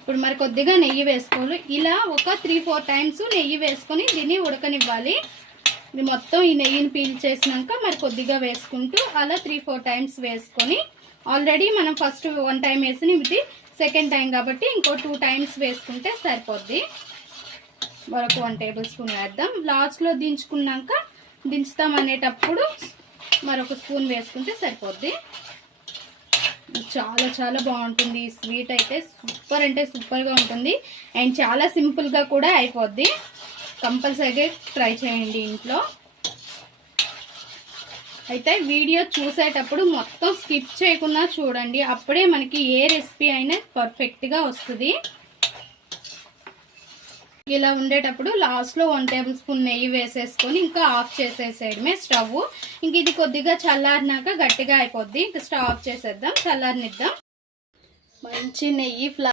ఇప్పుడు మరి కొద్దిగా నెయ్యి వేసుకోవాలి. ఇలా ఒక 3-4 టైమ్స్ నెయ్యి వేసుకొని దీన్ని ఉడకనివ్వాలి. ఇది మొత్తం ఈ నెయ్యిని పీల్చేసినాక మరి కొద్దిగా వేసుకుంటూ అలా 3-4 టైమ్స్ వేసుకొని, ఆల్రెడీ మనం ఫస్ట్ 1 టైం వేసిన ఇది సెకండ్ టైం కాబట్టి ఇంకో 2 టైమ్స్ వేసుకుంటే సరిపోద్ది. మరొక 1 టేబుల్ స్పూన్ వేద్దాం. లాస్ట్లో దించుతాం అనేటప్పుడు మరొక స్పూన్ వేసుకుంటే సరిపోద్ది. చాలా చాలా బాగుంటుంది ఈ స్వీట్ అయితే. సూపర్ అంటే సూపర్గా ఉంటుంది అండ్ చాలా సింపుల్గా కూడా అయిపోద్ది. కంపల్సరీగా ట్రై చేయండి ఇంట్లో. అయితే వీడియో చూసేటప్పుడు మొత్తం స్కిప్ చేయకుండా చూడండి, అప్పుడే మనకి ఏ రెసిపీ అయినా పర్ఫెక్ట్గా వస్తుంది. ఇలా ఉండేటప్పుడు లాస్ట్లో 1 టేబుల్ స్పూన్ నెయ్యి వేసేసుకొని ఇంకా ఆఫ్ చేసేసేయడమే స్టవ్. ఇంక ఇది కొద్దిగా చల్లారినాక గట్టిగా అయిపోద్ది. ఇంకా స్టవ్ ఆఫ్ చేసేద్దాం, చల్లారనిద్దాం. మంచి నెయ్యి